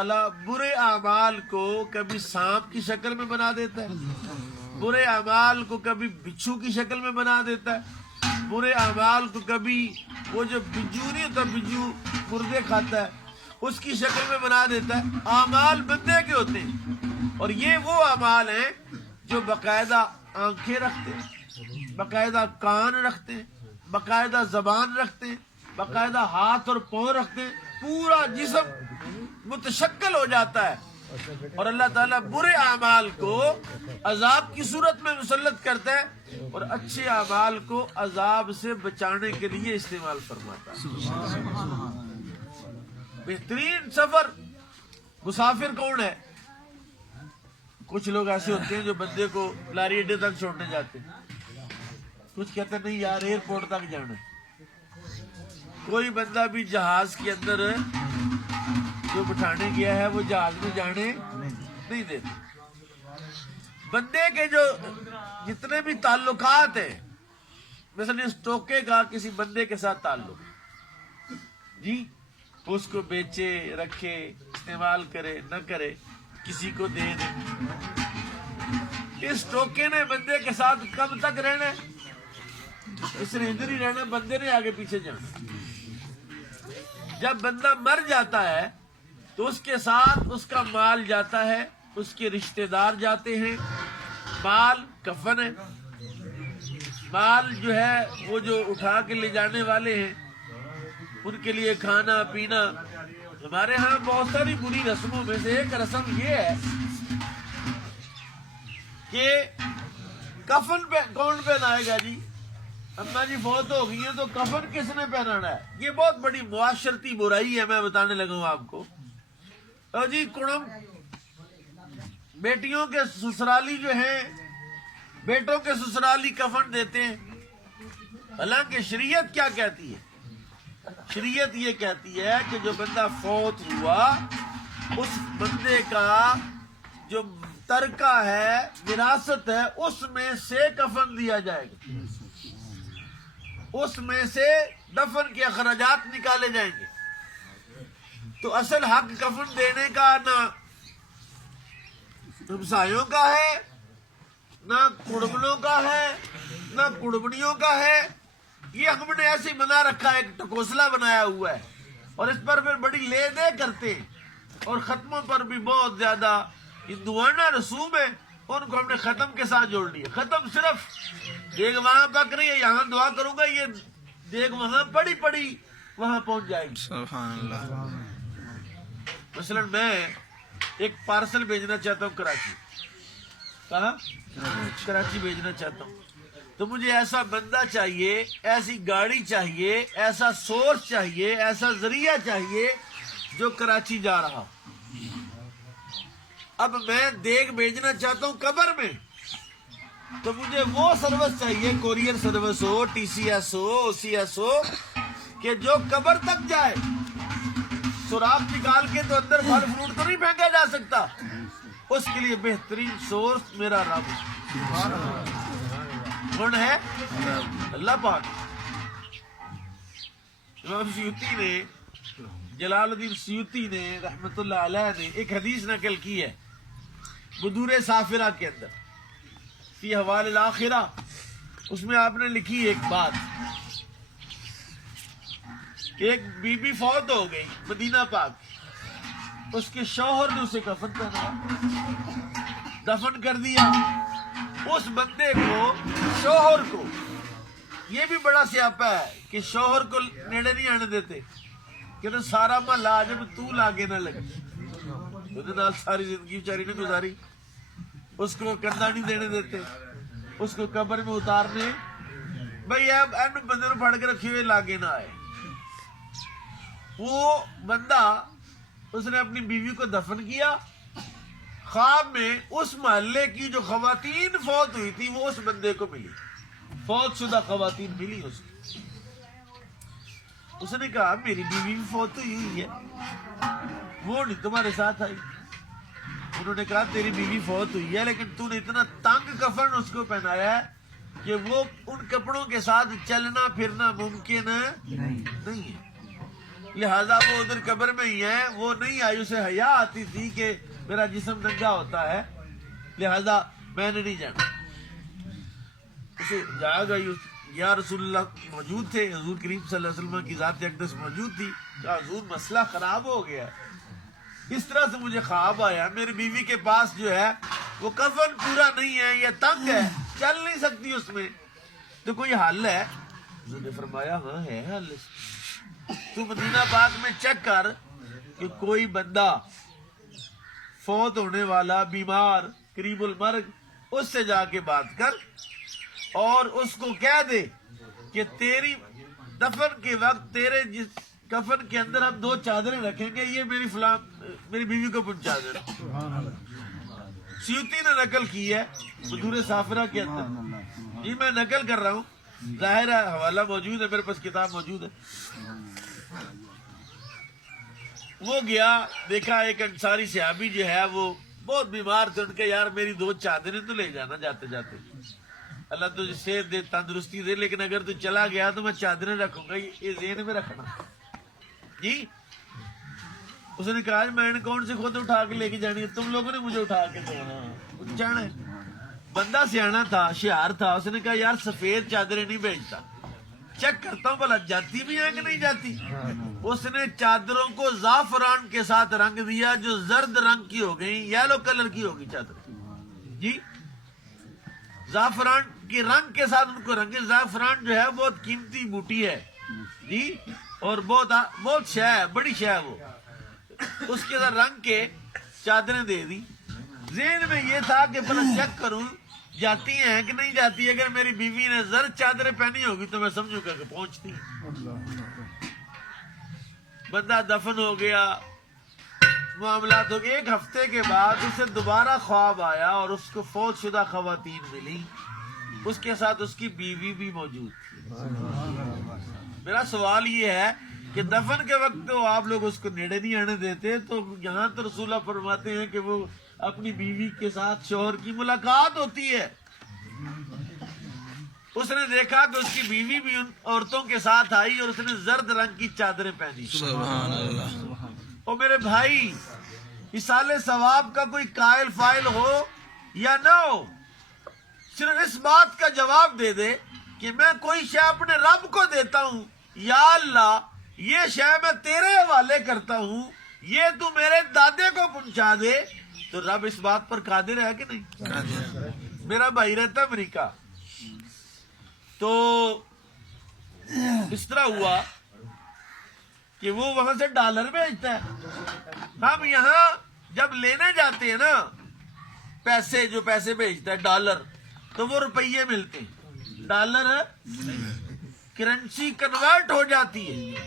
اللہ برے اعمال کو کبھی سانپ کی شکل میں بنا دیتا ہے، برے اعمال کو کبھی بچھو کی شکل میں بنا دیتا ہے، برے اعمال کو کبھی وہ جو بجو نہیں ہوتا، بجو مردے کھاتا ہے اس کی شکل میں بنا دیتا ہے۔ اعمال بندے کے ہوتے ہیں، اور یہ وہ اعمال ہیں جو باقاعدہ آنکھیں رکھتے ہیں، باقاعدہ کان رکھتے ہیں، باقاعدہ زبان رکھتے ہیں، باقاعدہ ہاتھ اور پاؤں رکھتے ہیں، پورا جسم متشکل ہو جاتا ہے، اور اللہ تعالیٰ برے اعمال کو عذاب کی صورت میں مسلط کرتا ہے اور اچھے اعمال کو عذاب سے بچانے کے لیے استعمال فرماتا ہے۔ بہترین سفر مسافر کون ہے؟ کچھ لوگ ایسے ہوتے ہیں جو بندے کو لاری اڈے تک چھوڑنے جاتے ہیں، کچھ کہتے ہیں نہیں یار ایئرپورٹ تک جانا ہے۔ کوئی بندہ بھی جہاز کے اندر جو بٹھانے گیا ہے وہ جہاز میں جانے نہیں دیتے۔ بندے کے جو جتنے بھی تعلقات ہیں، مثلا اس ٹوکے کا کسی بندے کے ساتھ تعلق، جی اس کو بیچے رکھے استعمال کرے نہ کرے کسی کو دے دے، اس ٹوکے نے بندے کے ساتھ کب تک رہنا ہے؟ اس نے ادھر ہی رہنا، بندے نے آگے پیچھے جانا۔ جب بندہ مر جاتا ہے تو اس کے ساتھ اس کا مال جاتا ہے، اس کے رشتہ دار جاتے ہیں، مال کفن ہے، مال جو ہے وہ جو اٹھا کے لے جانے والے ہیں ان کے لیے کھانا پینا۔ ہمارے ہاں بہت ساری بری رسموں میں سے ایک رسم یہ ہے کہ کفن پہ کون پہنائے گا؟ جی اماں جی فوت ہو گئی ہیں تو کفن کس نے پہنانا ہے؟ یہ بہت بڑی معاشرتی برائی ہے، میں بتانے لگا ہوں آپ کو۔ اور جی کڑم بیٹیوں کے سسرالی جو ہیں بیٹوں کے سسرالی کفن دیتے ہیں، حالانکہ شریعت کیا کہتی ہے؟ شریعت یہ کہتی ہے کہ جو بندہ فوت ہوا اس بندے کا جو ترکہ ہے، وراثت ہے، اس میں سے کفن دیا جائے گا، اس میں سے دفن کے اخراجات نکالے جائیں گے۔ تو اصل حق کفن دینے کا نہ ہمسایوں کا ہے، نہ کڑبنوں کا ہے، نہ کڑبنیوں کا ہے۔ یہ ہم نے ایسے ہی بنا رکھا ہے، ایک ٹکوسلا بنایا ہوا ہے، اور اس پر پھر بڑی لے دے کرتے ہیں، اور ختموں پر بھی بہت زیادہ ہندوانہ رسوم ہے، ان کو ہم نے ختم کے ساتھ جوڑ لیا۔ ختم صرف دیگ وہاں پک رہی ہے، یہاں دعا کروں گا، یہ دیگ وہاں پڑی پڑی وہاں پہنچ جائے گی۔ سبحان اللہ۔ مثلا میں ایک پارسل بھیجنا چاہتا ہوں کراچی، کہاں؟ کراچی بھیجنا چاہتا ہوں، تو مجھے ایسا بندہ چاہیے، ایسی گاڑی چاہیے، ایسا سورس چاہیے، ایسا ذریعہ چاہیے جو کراچی جا رہا۔ اب میں دیگ بھیجنا چاہتا ہوں قبر میں، تو مجھے وہ سروس چاہیے، کوریئر سروس ہو، ٹی سی ایس ہو، او سی ایس ہو، کہ جو قبر تک جائے۔ سوراخ نکال کے تو اندر پھل فروٹ تو نہیں پھینکا جا سکتا، اس کے لیے بہترین سورس میرا رب کون ہے؟ اللہ پاک۔ امام سیوطی نے، جلال الدین سیوطی نے رحمت اللہ علیہ نے ایک حدیث نقل کی ہے بدور سافرہ کے اندر، فی حوال الاخرہ، اس میں آپ نے لکھی ایک بات، ایک بی بی فوت ہو گئی مدینہ پاک، اس کے شوہر نے اسے کفن پہنایا، دفن کر دیا۔ اس بندے کو، شوہر کو، یہ بھی بڑا سیاپا ہے کہ شوہر کو نیڑے نہیں آنے دیتے، کہ سارا محلہ آ جب تو لاگے نہ لگے، ساری زندگی بیچاری نے گزاری، اس کو کندھا نہیں دینے دیتے، اس کو قبر میں اتارنے، بھائی اب بندے نے پھڑ کے رکھے ہوئے لاگے نہ آئے۔ وہ بندہ، اس نے اپنی بیوی کو دفن کیا، خواب میں اس محلے کی جو خواتین فوت ہوئی تھی وہ اس بندے کو ملی، فوت شدہ خواتین ملی اس کو۔ اس نے کہا میری بیوی بھی فوت ہوئی ہے، وہ نہیں تمہارے ساتھ آئی۔ انہوں نے کہا تیری بیوی فوت ہوئی ہے لیکن تو نے اتنا تنگ کفن اس کو پہنایا ہے کہ وہ ان کپڑوں کے ساتھ چلنا پھرنا ممکن نہیں ہے۔ لہذا وہ ادھر قبر میں ہی ہے، وہ نہیں آئی، اسے حیا آتی تھی کہ میرا جسم ننگا ہوتا ہے، لہذا میں نے نہیں جانا۔ اسے جایا گا یا رسول اللہ موجود تھے، حضور کریم صلی اللہ علیہ وسلم کی ذات اقدس موجود تھی، کہا حضور مسئلہ خراب ہو گیا، اس طرح سے مجھے خواب آیا، میری بیوی کے پاس جو ہے وہ کفن پورا نہیں ہے، یہ تنگ ہے، چل نہیں سکتی اس میں، تو کوئی حل ہے؟ حضور نے فرمایا ہاں ہے حل، تو مدینہ پاک میں چیک کر کہ کوئی بندہ فوت ہونے والا، بیمار، قریب المرگ، اس سے جا کے بات کر اور اس کو کہہ دے کہ تیری دفن کے وقت تیرے جس کفن کے اندر ہم 2 چادریں رکھیں گے، یہ میری بیوی کو پہنچا دینا۔ سیوطی نے نقل کی ہے بدور سافرہ کے اندر، جی میں نقل کر رہا ہوں، ظاہر ہے حوالہ موجود ہے، میرے پاس کتاب موجود ہے۔ وہ گیا، دیکھا ایک انصاری صحابی جو ہے وہ بہت بیمار تھے، ان کے یار میری 2 چادریں تو لے جانا جاتے جاتے، اللہ تجھے صحت دے، تندرستی دے، لیکن اگر تو چلا گیا تو میں چادریں رکھوں گا، یہ ذہن میں رکھنا۔ جی اس نے کہا میں نے کون سے خود اٹھا کے لے کے جانی ہے، تم لوگوں نے مجھے اٹھا کے دینا جانا ہے۔ بندہ سیانا تھا، ہوشیار تھا، اس نے کہا یار سفید چادریں نہیں بھیجتا، چیک کرتا ہوں بھلا جاتی بھی ہیں کہ نہیں جاتی۔ اس نے چادروں کو زعفران کے ساتھ رنگ دیا، جو زرد رنگ کی ہو گئی، یلو کلر کی ہوگی چادر، جی زعفران کے رنگ کے ساتھ ان کو رنگے۔ زعفران جو ہے بہت قیمتی بوٹی ہے جی، اور بہت شے ہے، بڑی شے ہے وہ، اس کے اندر رنگ کے چادریں دے دی۔ ذہن میں یہ تھا کہ پہلے چیک کروں جاتی ہیں کہ نہیں جاتی، اگر میری بیوی نے زرد چادریں پہنی ہوگی تو میں سمجھوں گا کہ پہنچتی۔ بندہ دفن ہو گیا، معاملات ہو گئے، 1 ہفتے کے بعد اسے دوبارہ خواب آیا اور اس کو فوت شدہ خواتین ملی، اس کے ساتھ اس کی بیوی بھی موجود تھی۔ میرا سوال یہ ہے کہ دفن کے وقت تو آپ لوگ اس کو نیڑے نہیں آنے دیتے، تو یہاں تو رسول اللہ فرماتے ہیں کہ وہ اپنی بیوی کے ساتھ شوہر کی ملاقات ہوتی ہے۔ اس نے دیکھا کہ اس کی بیوی بھی ان عورتوں کے ساتھ آئی اور اس نے زرد رنگ کی چادریں پہنی۔ سبحان اللہ۔ اور میرے بھائی، اصال ثواب کا کوئی قائل فائل ہو یا نہ ہو، صرف اس بات کا جواب دے دے کہ میں کوئی شے اپنے رب کو دیتا ہوں، یا اللہ یہ شے میں تیرے حوالے کرتا ہوں، یہ تو میرے دادے کو پہنچا دے، تو رب اس بات پر قادر ہے کہ نہیں؟ میرا بھائی رہتا امریکہ، تو اس طرح ہوا کہ وہ وہاں سے ڈالر بھیجتا ہے، ہم یہاں جب لینے جاتے ہیں نا پیسے، جو پیسے بھیجتا ہے ڈالر، تو وہ روپیے ملتے ہیں، ڈالر کرنسی کنورٹ ہو جاتی ہے،